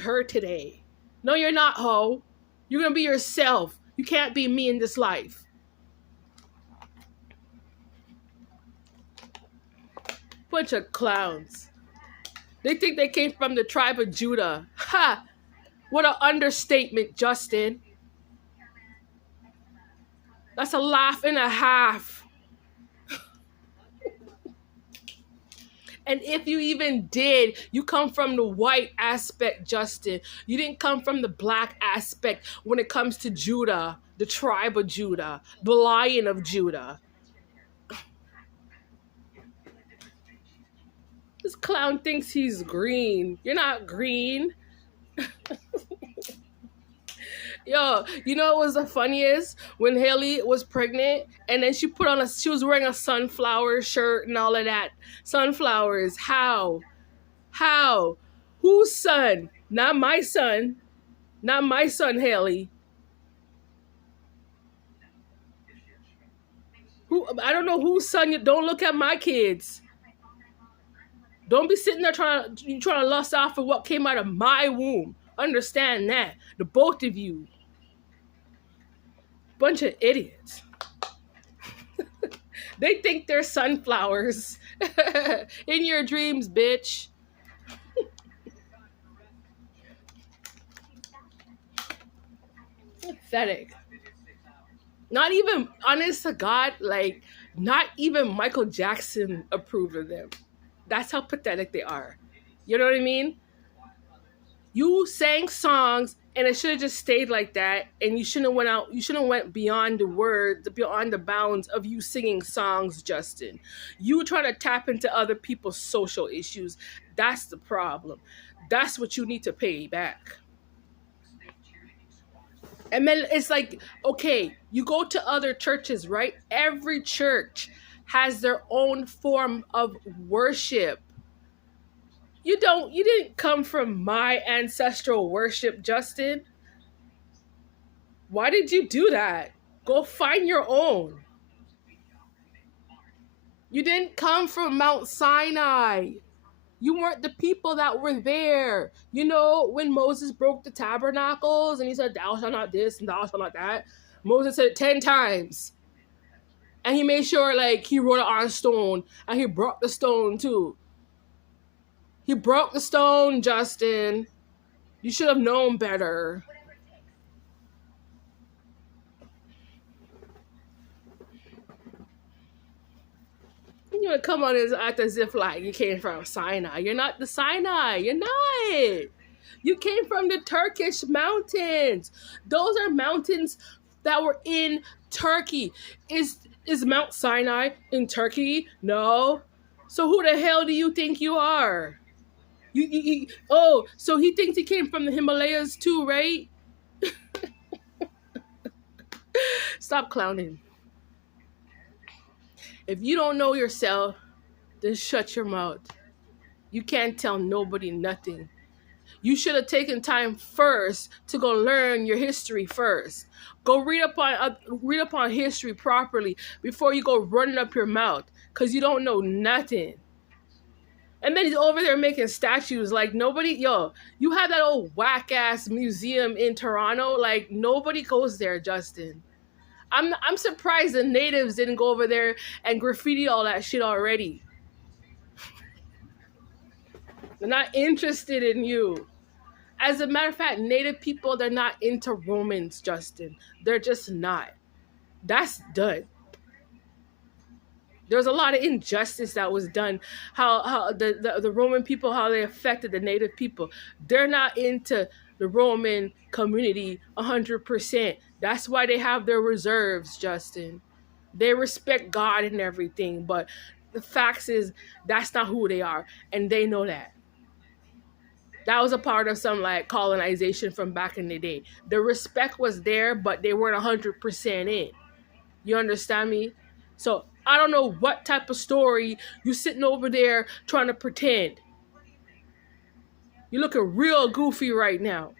her today. No, you're not, ho. You're gonna be yourself. You can't be me in this life. Bunch of clowns. They think they came from the tribe of Judah. Ha! What an understatement, Justin. That's a laugh and a half. And if you even did, you come from the white aspect, Justin. You didn't come from the black aspect when it comes to Judah, the tribe of Judah, the Lion of Judah. This clown thinks he's green. You're not green. Yo, you know what was the funniest? When Haley was pregnant and then she was wearing a sunflower shirt and all of that. Sunflowers. How? How? Whose son? Not my son. Not my son, Haley. I don't know whose son. Don't look at my kids. Don't be sitting there trying to lust after what came out of my womb. Understand that. The both of you. Bunch of idiots. They think they're sunflowers. In your dreams, bitch. Pathetic. Not even, honest to God, like, not even Michael Jackson approved of them. That's how pathetic they are. You know what I mean? You sang songs and it should have just stayed like that, and you shouldn't have went beyond the words, beyond the bounds of you singing songs, Justin. You try to tap into other people's social issues. That's the problem. That's what you need to pay back. And then it's like, okay, you go to other churches, right? Every church has their own form of worship. You didn't come from my ancestral worship, Justin. Why did you do that? Go find your own. You didn't come from Mount Sinai. You weren't the people that were there. You know, when Moses broke the tabernacles and he said, thou shalt not this and thou shalt not that, Moses said it 10 times. And he made sure, like, he wrote it on stone and he broke the stone too. He broke the stone, Justin. You should have known better. You want to come on and act as if like you came from Sinai. You're not the Sinai. You're not. You came from the Turkish mountains. Those are mountains that were in Turkey. Is Mount Sinai in Turkey? No. So who the hell do you think you are? Oh, so he thinks he came from the Himalayas too, right? Stop clowning. If you don't know yourself, then shut your mouth. You can't tell nobody nothing. You should have taken time first to go learn your history first. Go read upon history properly before you go running up your mouth, because you don't know nothing. And then he's over there making statues like nobody, you have that old whack ass museum in Toronto, like nobody goes there, Justin. I'm surprised the natives didn't go over there and graffiti all that shit already. They're not interested in you. As a matter of fact, native people, they're not into Romans, Justin. They're just not. That's done. There's a lot of injustice that was done. How the Roman people, how they affected the native people. They're not into the Roman community 100%. That's why they have their reserves, Justin. They respect God and everything, but the facts is that's not who they are, and they know that. That was a part of some like colonization from back in the day. The respect was there, but they weren't 100% in. You understand me? So I don't know what type of story you sitting over there trying to pretend. You're looking real goofy right now.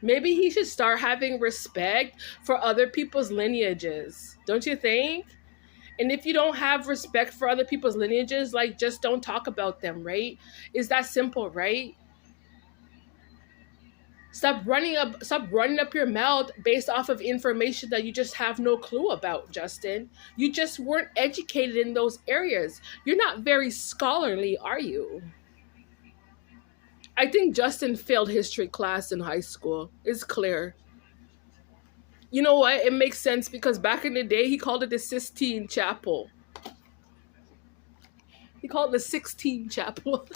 Maybe he should start having respect for other people's lineages. Don't you think? And if you don't have respect for other people's lineages, like just don't talk about them, right? Is that simple, right? Stop running up your mouth based off of information that you just have no clue about, Justin. You just weren't educated in those areas. You're not very scholarly, are you? I think Justin failed history class in high school. It's clear. You know what? It makes sense because back in the day, he called it the Sistine Chapel. He called it the 16 Chapel.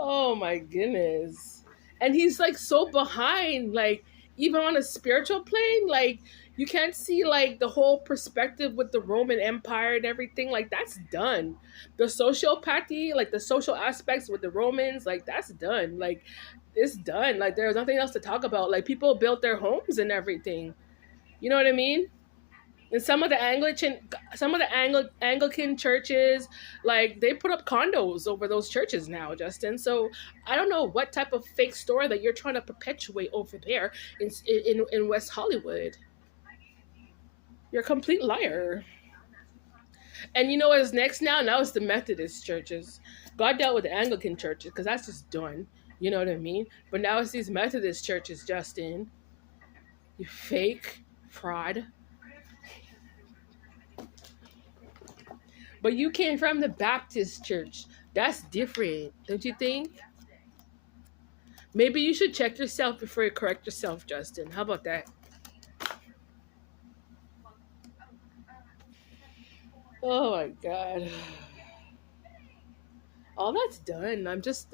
Oh my goodness. And he's like so behind, like even on a spiritual plane, like you can't see like the whole perspective with the Roman Empire and everything. Like that's done. The sociopathy, like the social aspects with the Romans, like that's done. Like it's done. Like there's nothing else to talk about. Like people built their homes and everything. You know what I mean? And some of the Anglican churches, like they put up condos over those churches now, Justin. So I don't know what type of fake story that you're trying to perpetuate over there in West Hollywood. You're a complete liar. And you know what's next now? Now it's the Methodist churches. God dealt with the Anglican churches because that's just done. You know what I mean? But now it's these Methodist churches, Justin. You fake fraud. But you came from the Baptist church. That's different, don't you think? Maybe you should check yourself before you correct yourself, Justin. How about that? Oh my God. All that's done.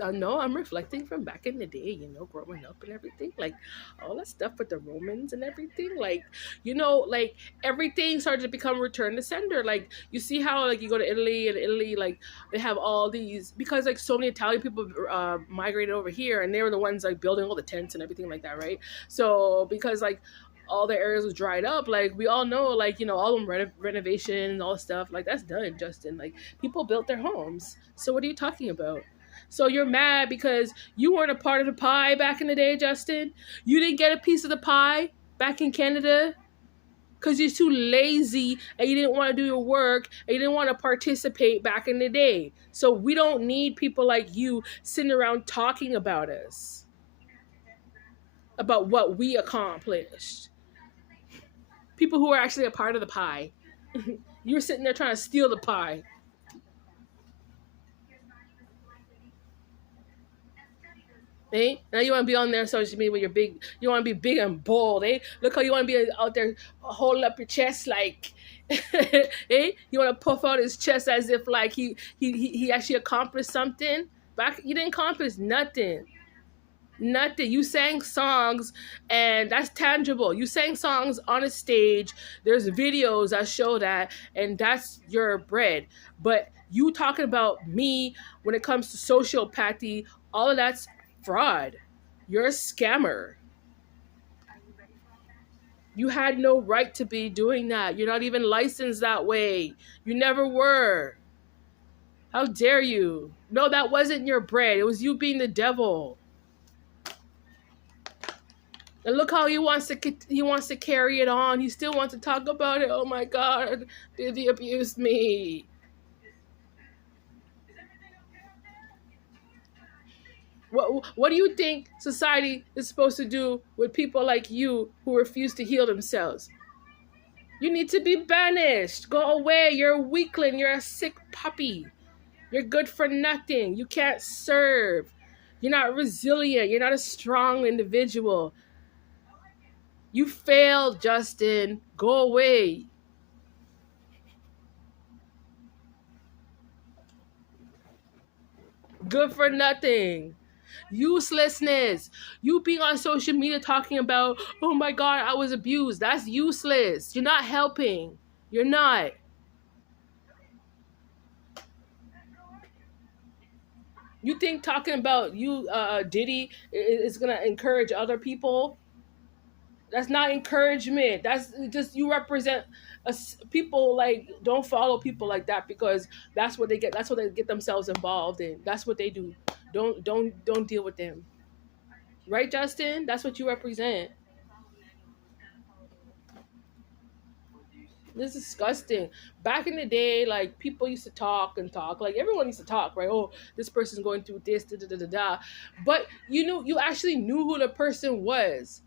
I know I'm reflecting from back in the day, growing up and everything. Like all that stuff with the Romans and everything. Like, like everything started to become return to sender. Like you see how like you go to Italy and Italy, like they have all these because like so many Italian people migrated over here and they were the ones like building all the tents and everything like that, right? So because like all the areas was dried up, like we all know, like all them renovation and all the stuff, like that's done, Justin. Like people built their homes. So what are you talking about? So you're mad because you weren't a part of the pie back in the day, Justin? You didn't get a piece of the pie back in Canada because you're too lazy and you didn't want to do your work and you didn't want to participate back in the day. So we don't need people like you sitting around talking about us, about what we accomplished. People who are actually a part of the pie. You were sitting there trying to steal the pie. Eh? Now you want to be on there social media with your big, you want to be big and bold, eh? Look how you want to be out there holding up your chest like, eh? You want to puff out his chest as if like he actually accomplished something. Back, you didn't accomplish nothing. Nothing. You sang songs, and that's tangible. You sang songs on a stage. There's videos that show that, and that's your bread. But you talking about me when it comes to sociopathy, all of that's fraud. You're a scammer. You had no right to be doing that. You're not even licensed that way. You never were. How dare you? No, that wasn't your bread. It was you being the devil. And look how he wants to carry it on. He still wants to talk about it. Oh my God, Vivi abused me. What do you think society is supposed to do with people like you who refuse to heal themselves? You need to be banished. Go away. You're a weakling. You're a sick puppy. You're good for nothing. You can't serve. You're not resilient. You're not a strong individual. You failed, Justin. Go away. Good for nothing. Uselessness. You being on social media talking about, oh my God, I was abused. That's useless. You're not helping. You're not. You think talking about you, Diddy, is going to encourage other people? That's not encouragement. That's just you represent people. Like don't follow people like that because that's what they get. That's what they get themselves involved in. That's what they do. Don't deal with them. Right, Justin? That's what you represent. This is disgusting. Back in the day, like people used to talk and talk. Like everyone used to talk, right? Oh, this person's going through this, da da da da da. But you actually knew who the person was.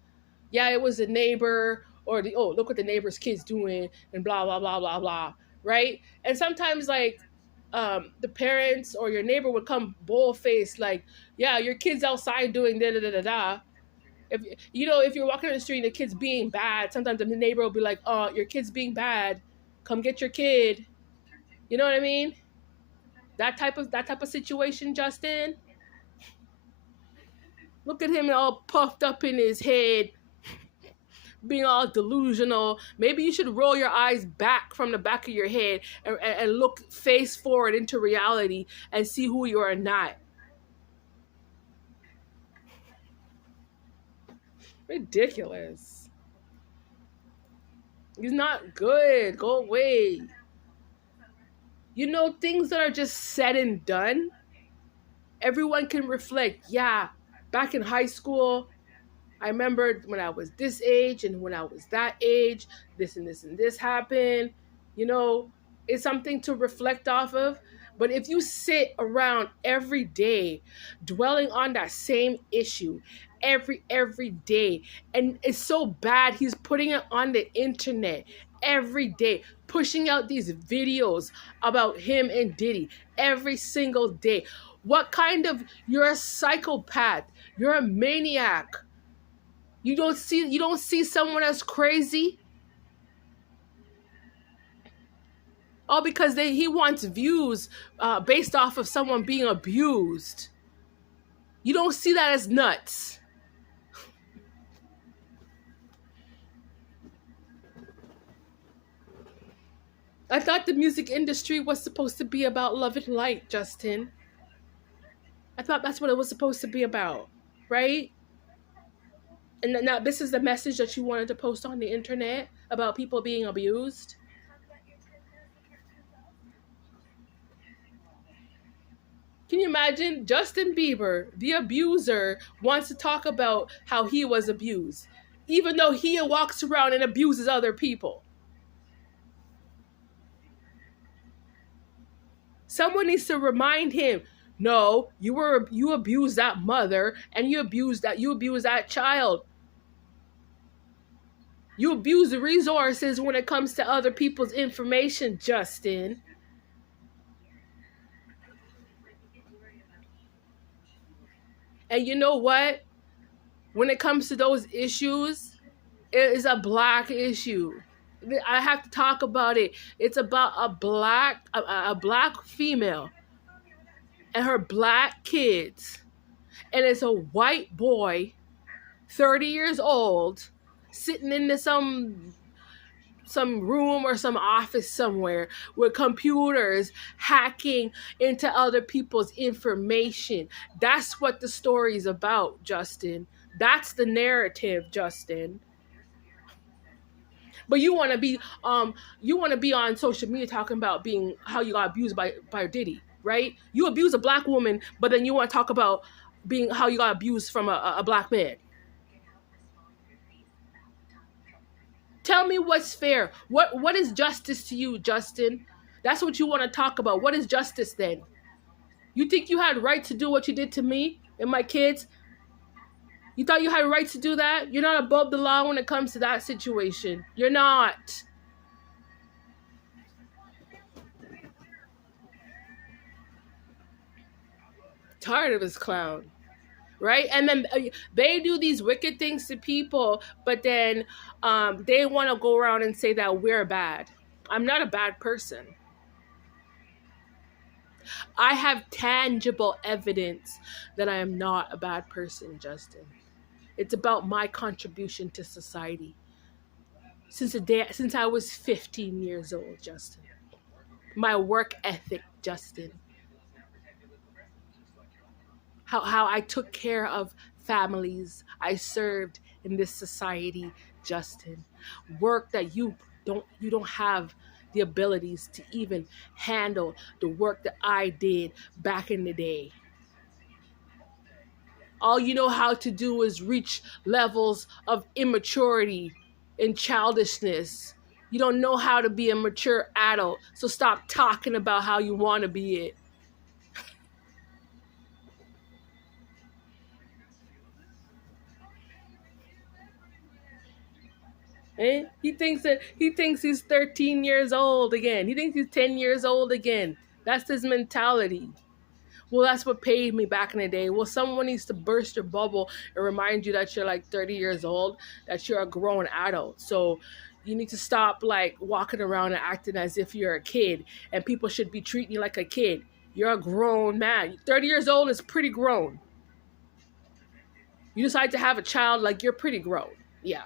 Yeah, it was a neighbor or the oh, look what the neighbor's kid's doing and blah blah blah blah blah, right? And sometimes like the parents or your neighbor would come bold faced like, yeah, your kid's outside doing da da da da da. If if you're walking on the street and the kid's being bad, sometimes the neighbor will be like, "Oh, your kid's being bad. Come get your kid." You know what I mean? That type of situation, Justin. Look at him all puffed up in his head, being all delusional. Maybe you should roll your eyes back from the back of your head and look face forward into reality and see who you are not. Ridiculous. He's not good. Go away. Things that are just said and done, everyone can reflect. Yeah, back in high school, I remember when I was this age and when I was that age, this and this and this happened. You know, it's something to reflect off of. But if you sit around every day dwelling on that same issue every day, and it's so bad he's putting it on the internet every day, pushing out these videos about him and Diddy every single day. What kind of you're a psychopath, you're a maniac. You don't see someone as crazy? All because he wants views based off of someone being abused. You don't see that as nuts. I thought the music industry was supposed to be about love and light, Justin. I thought that's what it was supposed to be about, right? And now this is the message that you wanted to post on the internet about people being abused. Can you imagine Justin Bieber, the abuser, wants to talk about how he was abused, even though he walks around and abuses other people? Someone needs to remind him, no, you abused that mother and you abused that child. You abuse the resources when it comes to other people's information, Justin. And you know what? When it comes to those issues, it is a black issue. I have to talk about it. It's about a black female and her black kids. And it's a white boy, 30 years old, sitting in some room or some office somewhere with computers hacking into other people's information. That's what the story's about, Justin. That's the narrative, Justin. But you want to be on social media talking about being how you got abused by Diddy, right? You abuse a black woman, but then you want to talk about being how you got abused from a black man. Tell me what's fair. What is justice to you, Justin? That's what you want to talk about. What is justice then? You think you had right to do what you did to me and my kids? You thought you had a right to do that? You're not above the law when it comes to that situation. You're not. Tired of this clown, right? And then they do these wicked things to people, but then they want to go around and say that we're bad. I'm not a bad person. I have tangible evidence that I am not a bad person, Justin. It's about my contribution to society since I was 15 years old, Justin. My work ethic, Justin. How I took care of families I served in this society, Justin. Work that you don't have the abilities to even handle the work that I did back in the day. All you know how to do is reach levels of immaturity and childishness. You don't know how to be a mature adult. So stop talking about how you want to be it. Eh? He thinks he's 13 years old again. He thinks he's 10 years old again. That's his mentality. Well, that's what paid me back in the day. Well, someone needs to burst your bubble and remind you that you're like 30 years old, that you're a grown adult. So you need to stop like walking around and acting as if you're a kid, and people should be treating you like a kid. You're a grown man. 30 years old is pretty grown. You decide to have a child, like you're pretty grown. Yeah.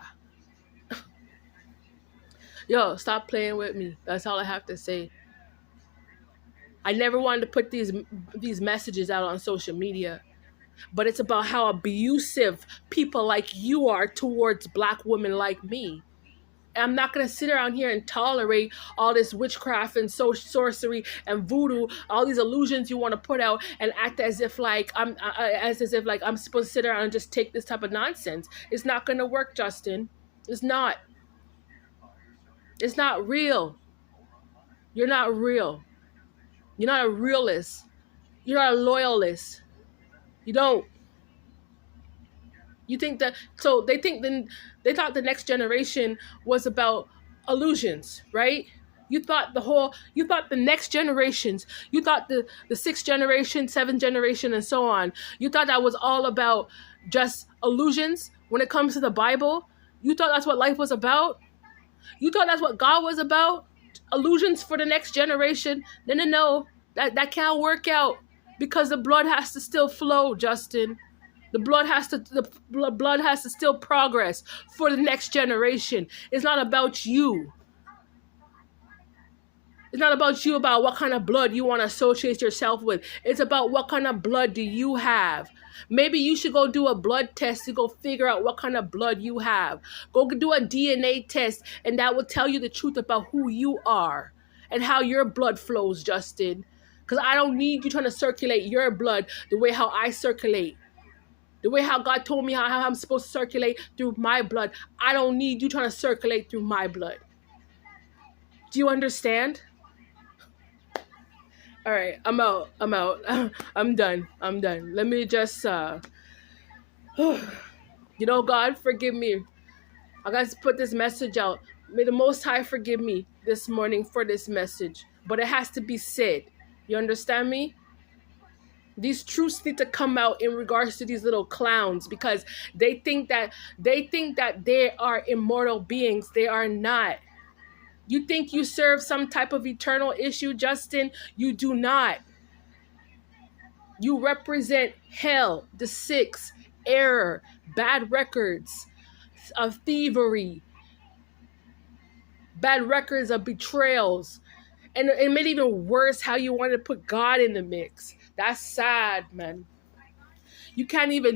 Yo, stop playing with me. That's all I have to say. I never wanted to put these messages out on social media, but it's about how abusive people like you are towards black women like me. And I'm not gonna sit around here and tolerate all this witchcraft and sorcery and voodoo, all these illusions you want to put out, and act as if like as if like I'm supposed to sit around and just take this type of nonsense. It's not gonna work, Justin. It's not. It's not real. You're not real. You're not a realist. You're not a loyalist. You don't. You think that, so they thought the next generation was about illusions, right? You thought the next generations, you thought the sixth generation, seventh generation, and so on. You thought that was all about just illusions when it comes to the Bible. You thought that's what life was about. You thought that's what God was about. Illusions for the next generation. No. That can't work out, because the blood has to still flow, Justin. The blood has to still progress for the next generation. It's not about you. It's not about you, about what kind of blood you want to associate yourself with. It's about what kind of blood do you have. Maybe you should go do a blood test to go figure out what kind of blood you have. Go do a DNA test, and that will tell you the truth about who you are and how your blood flows, Justin. Because I don't need you trying to circulate your blood the way how I circulate. The way how God told me how I'm supposed to circulate through my blood. I don't need you trying to circulate through my blood. Do you understand? All right, I'm out. I'm done. Let me just, God, forgive me. I got to put this message out. May the Most High forgive me this morning for this message. But it has to be said. You understand me? These truths need to come out in regards to these little clowns, because they think that they are immortal beings. They are not. You think you serve some type of eternal issue, Justin? You do not. You represent hell, the six, error, bad records of thievery, bad records of betrayals. And it made it even worse how you wanted to put God in the mix. That's sad, man.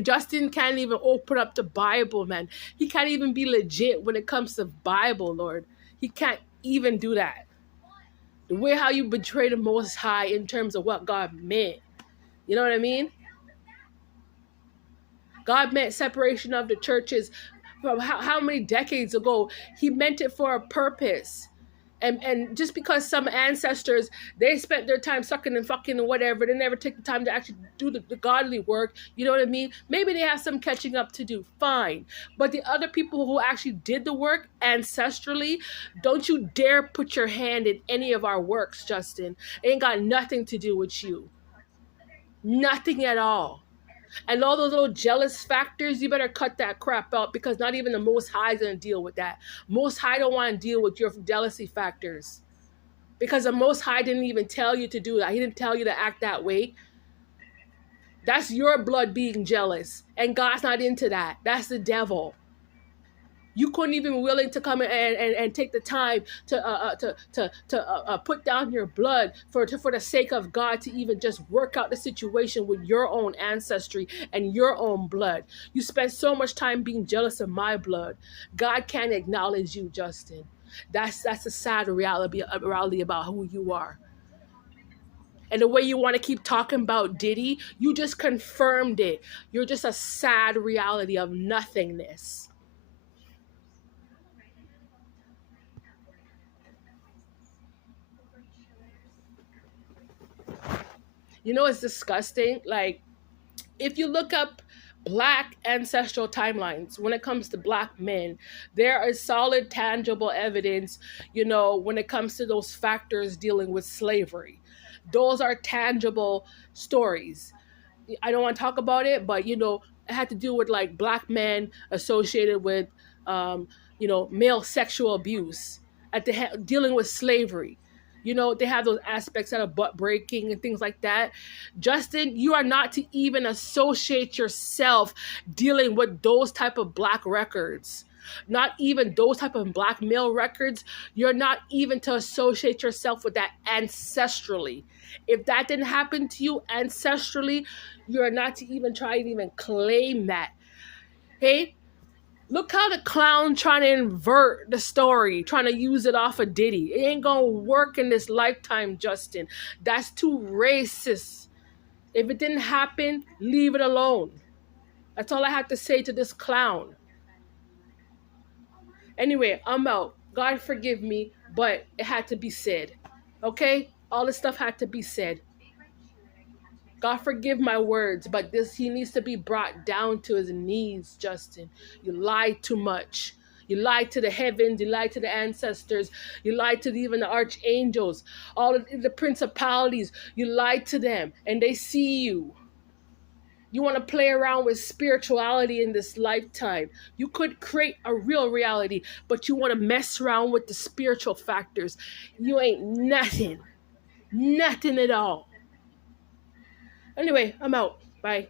Justin can't even open up the Bible, man. He can't even be legit when it comes to Bible, Lord. He can't even do that. The way how you betray the Most High in terms of what God meant. You know what I mean? God meant separation of the churches from how many decades ago? He meant it for a purpose. And just because some ancestors, they spent their time sucking and fucking and whatever, they never take the time to actually do the godly work, you know what I mean? Maybe they have some catching up to do, fine. But the other people who actually did the work ancestrally, don't you dare put your hand in any of our works, Justin. It ain't got nothing to do with you. Nothing at all. And all those little jealous factors, you better cut that crap out, because not even the Most High is going to deal with that. Most High don't want to deal with your jealousy factors, because the Most High didn't even tell you to do that. He didn't tell you to act that way. That's your blood being jealous, and God's not into that. That's the devil. You couldn't even be willing to come and take the time to put down your blood for the sake of God, to even just work out the situation with your own ancestry and your own blood. You spend so much time being jealous of my blood. God can't acknowledge you, Justin. That's a sad reality about who you are. And the way you want to keep talking about Diddy, you just confirmed it. You're just a sad reality of nothingness. You know, it's disgusting. Like, if you look up black ancestral timelines when it comes to black men, there is solid tangible evidence, when it comes to those factors dealing with slavery. Those are tangible stories. I don't want to talk about it, but it had to do with like black men associated with um, male sexual abuse dealing with slavery. They have those aspects that are butt breaking and things like that. Justin, you are not to even associate yourself dealing with those type of black records. Not even those type of black male records. You're not even to associate yourself with that ancestrally. If that didn't happen to you ancestrally, you're not to even try and even claim that. Hey, look how the clown trying to invert the story, trying to use it off of Diddy. It ain't gonna work in this lifetime, Justin. That's too racist. If it didn't happen, leave it alone. That's all I have to say to this clown. Anyway, I'm out. God forgive me, but it had to be said. Okay? All this stuff had to be said. God forgive my words, but he needs to be brought down to his knees, Justin. You lied too much. You lied to the heavens, you lied to the ancestors, you lied to even the archangels, all of the principalities, you lied to them, and they see you. You want to play around with spirituality in this lifetime. You could create a real reality, but you want to mess around with the spiritual factors. You ain't nothing. Nothing at all. Anyway, I'm out. Bye.